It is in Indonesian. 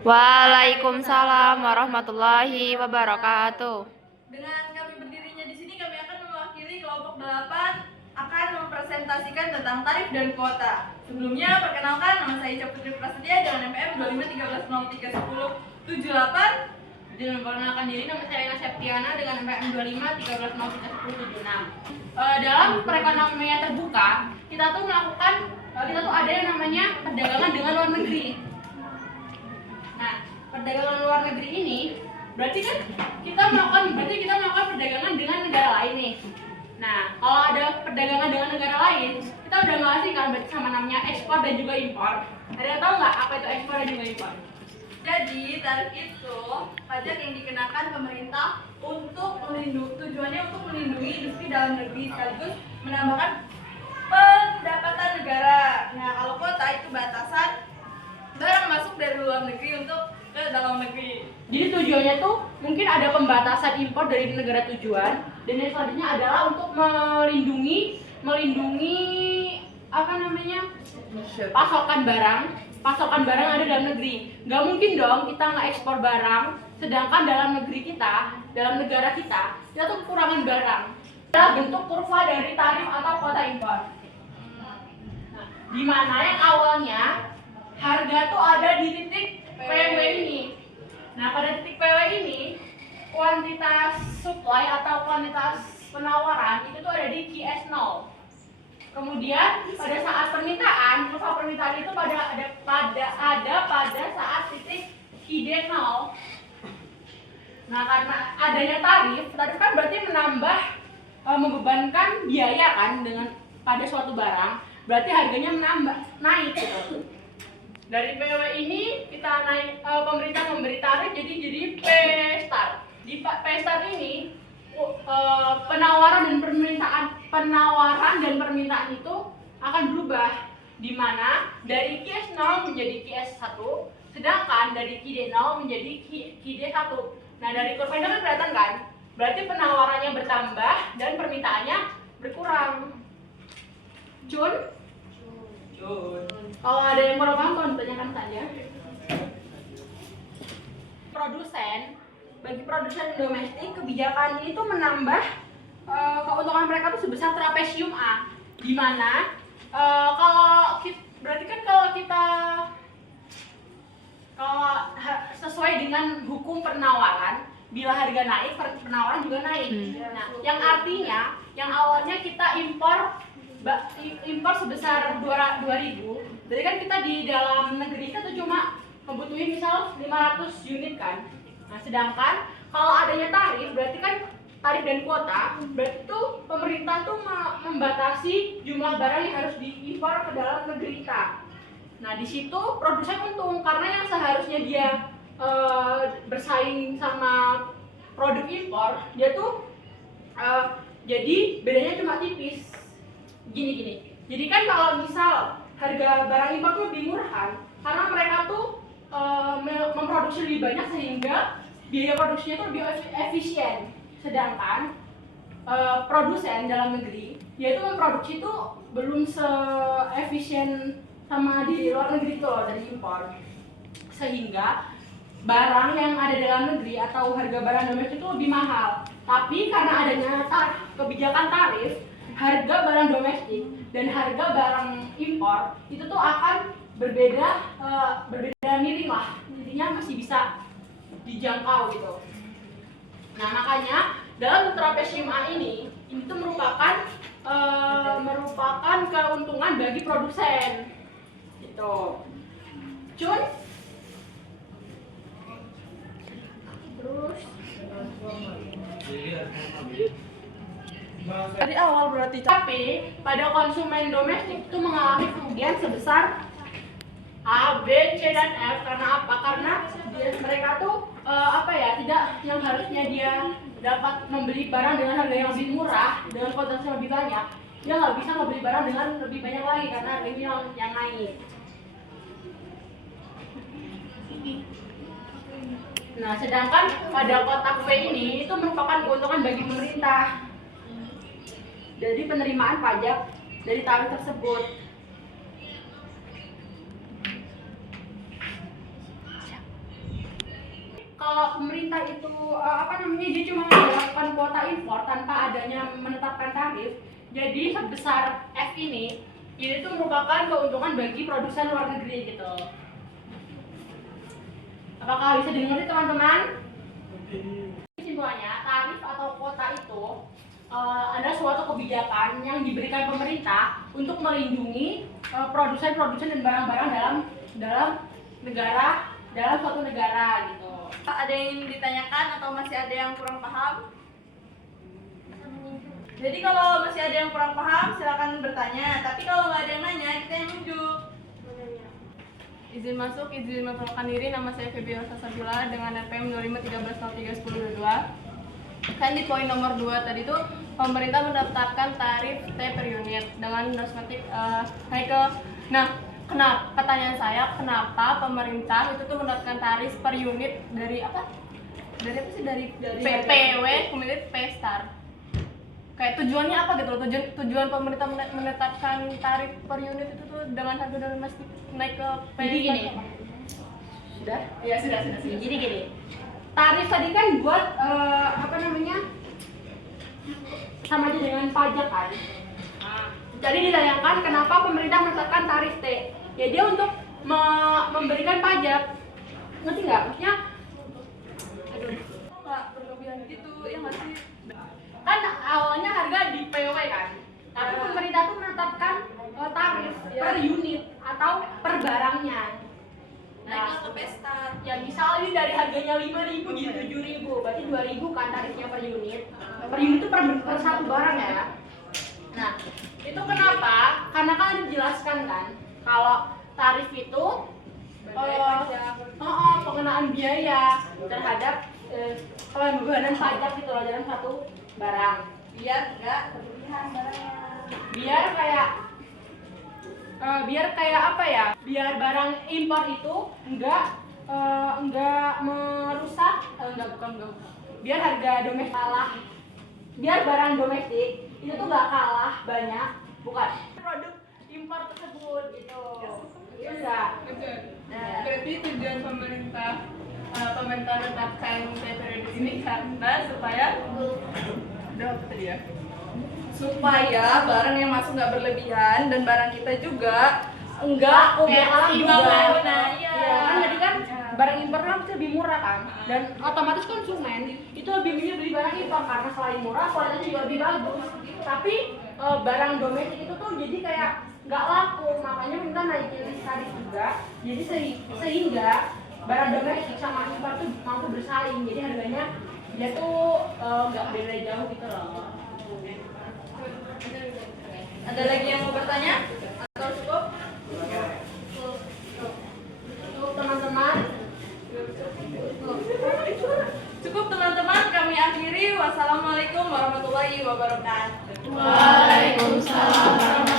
Waalaikumsalam warahmatullahi wabarakatuh. Dengan kami berdirinya di sini, kami akan mewakili kelompok 8 akan mempresentasikan tentang tarif dan kuota. Sebelumnya, perkenalkan, nama saya Ica Putri Prasetya dengan NPM 2513031078. Dan memperkenalkan diri, nama saya Ena Septiana dengan NPM 2513031076. Dalam perekonomian terbuka, kita tuh ada yang namanya perdagangan dengan luar negeri. Nah, perdagangan luar negeri ini berarti kita melakukan perdagangan dengan negara lain nih. Nah, kalau ada perdagangan dengan negara lain, kita udah nggak asing kan berarti sama namanya ekspor dan juga impor. Ada yang tahu nggak apa itu ekspor dan juga impor? Jadi, tarif itu pajak yang dikenakan pemerintah tujuannya untuk melindungi industri dalam negeri sekaligus menambahkan pendapatan negara. Nah, kalau kuota itu batasan barang masuk dari luar negeri untuk ke dalam negeri. Jadi tujuannya tuh mungkin ada pembatasan impor dari negara tujuan, dan yang selanjutnya adalah untuk melindungi pasokan barang ada dalam negeri. Nggak mungkin dong kita ekspor barang sedangkan dalam negara kita tuh kekurangan barang. Adalah bentuk kurva dari tarif atau kuota impor. Nah, di mana yang awalnya harga tuh ada di titik PW ini. Nah, pada titik PW ini kuantitas supply atau kuantitas penawaran itu tuh ada di QS0. Kemudian pada saat permintaan, kurva permintaan itu ada pada saat titik QD0. Nah, karena adanya tarif kan berarti membebankan biaya kan pada suatu barang, berarti harganya naik gitu. Dari PW ini kita pemerintah memberi tarif jadi P-Start. Di P-Start ini penawaran dan permintaan itu akan berubah, di mana dari QS0 menjadi QS1, sedangkan dari QD0 menjadi QD1. Nah, dari kurva ini kan kelihatan kan? Berarti penawarannya bertambah dan permintaannya berkurang. Jun? Kalau ada yang mau paham, tolong tanyakan saja. Bagi produsen domestik, kebijakan ini tuh menambah keuntungan mereka tuh sebesar trapesium A, di mana kalau sesuai dengan hukum penawaran, bila harga naik, penawaran juga naik. Nah, yang artinya yang awalnya kita impor sebesar 2.000, berarti kan kita di dalam negeri kita tuh cuma membutuhin misal 500 unit kan. Nah, sedangkan kalau adanya tarif, berarti kan tarif dan kuota, berarti tuh pemerintah tuh membatasi jumlah barang yang harus diimpor ke dalam negeri kita. Nah, di situ produsen untung karena yang seharusnya dia bersaing sama produk impor, dia tuh jadi bedanya cuma tipis. Gini. Jadi kan kalau misal harga barang impor tuh lebih murah karena mereka tuh memproduksi lebih banyak sehingga biaya produksinya tuh lebih efisien. Sedangkan produsen dalam negeri yaitu memproduksi itu belum se-efisien sama di luar negeri tuh loh, dari impor. Sehingga barang yang ada dalam negeri atau harga barang domestik itu lebih mahal. Tapi karena adanya kebijakan tarif, harga barang domestik dan harga barang impor itu tuh akan berbeda miring lah, intinya masih bisa dijangkau gitu. Nah, makanya dalam trapesium A ini tuh merupakan keuntungan bagi produsen gitu. Cun terus Dari awal berarti. tapi pada konsumen domestik itu mengalami kerugian sebesar A, B, C, dan F. Karena apa? Karena mereka tuh tidak yang harusnya dia dapat membeli barang dengan harga yang lebih murah dengan kuantitas yang lebih banyak, dia nggak bisa membeli barang dengan lebih banyak lagi karena harganya yang naik. Nah, sedangkan pada kotak V ini itu merupakan keuntungan bagi pemerintah. Jadi penerimaan pajak dari tarif tersebut. kalau pemerintah itu dia cuma melakukan kuota impor tanpa adanya menetapkan tarif, jadi sebesar F ini itu merupakan keuntungan bagi produsen luar negeri gitu. Apakah bisa dimengerti teman-teman? Kesimpulannya, tarif atau kuota itu adalah suatu kebijakan yang diberikan pemerintah untuk melindungi produsen-produsen dan barang-barang dalam suatu negara gitu. Ada yang ditanyakan atau masih ada yang kurang paham? Jadi kalau masih ada yang kurang paham silakan bertanya, tapi kalau nggak ada yang nanya kita yang nunjuk. Izin masuk, izin memperkenalkan diri, nama saya Feby Rosa dengan RPM 2513031022. Kan di poin nomor 2 tadi tuh pemerintah mendaftarkan tarif T per unit dengan dosmetik naik ke. Nah, pertanyaan saya, kenapa pemerintah itu tuh mendapatkan tarif per unit dari apa? Dari apa sih? Dari PPW kemudian P star. Kayak tujuannya apa gitu loh? Tujuan pemerintah menetapkan tarif per unit itu tuh dengan harga domestik naik ke P. Jadi gini. Sudah? Ya sudah. Jadi gini. Tarif tadi kan buat sama aja dengan pajak kan. Jadi ditanyakan kenapa pemerintah menetapkan tarif T. Ya dia untuk memberikan pajak. Ngerti nggak? Maksudnya Nggak berlebihan gitu, ya nggak sih? kan awalnya harga di PW kan. Tapi pemerintah tuh menetapkan tarif per unit atau per barangnya. Naik ke pesta. Ya misal ini dari harganya 5.000 jadi 7.000, berarti 2.000 kan tarifnya per unit. Per unit itu per satu barang ya. Nah, itu kenapa? Karena kan dijelaskan kan kalau tarif itu pengenaan biaya terhadap pembebanan pajak gitu loh dalam satu barang. Biar nggak berlebihan barangnya. Biar kayak apa ya? Biar barang impor itu enggak merusak, biar harga domestik kalah. Biar barang domestik itu tuh enggak kalah banyak, bukan produk impor tersebut gitu. Iya enggak? Betul. Nah, Berarti tujuan pemerintah menetapkan periode ini karena supaya Supaya barang yang masuk nggak berlebihan dan barang kita juga enggak kalah juga. Nah, iya. Kan jadi kan barang impor kan pasti lebih murah kan, dan otomatis konsumen itu lebih milih beli barang impor karena selain murah kualitasnya juga lebih bagus. Tapi barang domestik itu tuh jadi kayak nggak laku, makanya minta naikin tarif juga. Jadi sehingga barang domestik sama impor tuh mampu bersaing, jadi harganya dia tuh nggak beda jauh gitu loh. Ada lagi yang mau bertanya? Atau cukup? Untuk teman-teman, Cukup teman-teman, kami akhiri. Wassalamualaikum warahmatullahi wabarakatuh. Waalaikumsalam.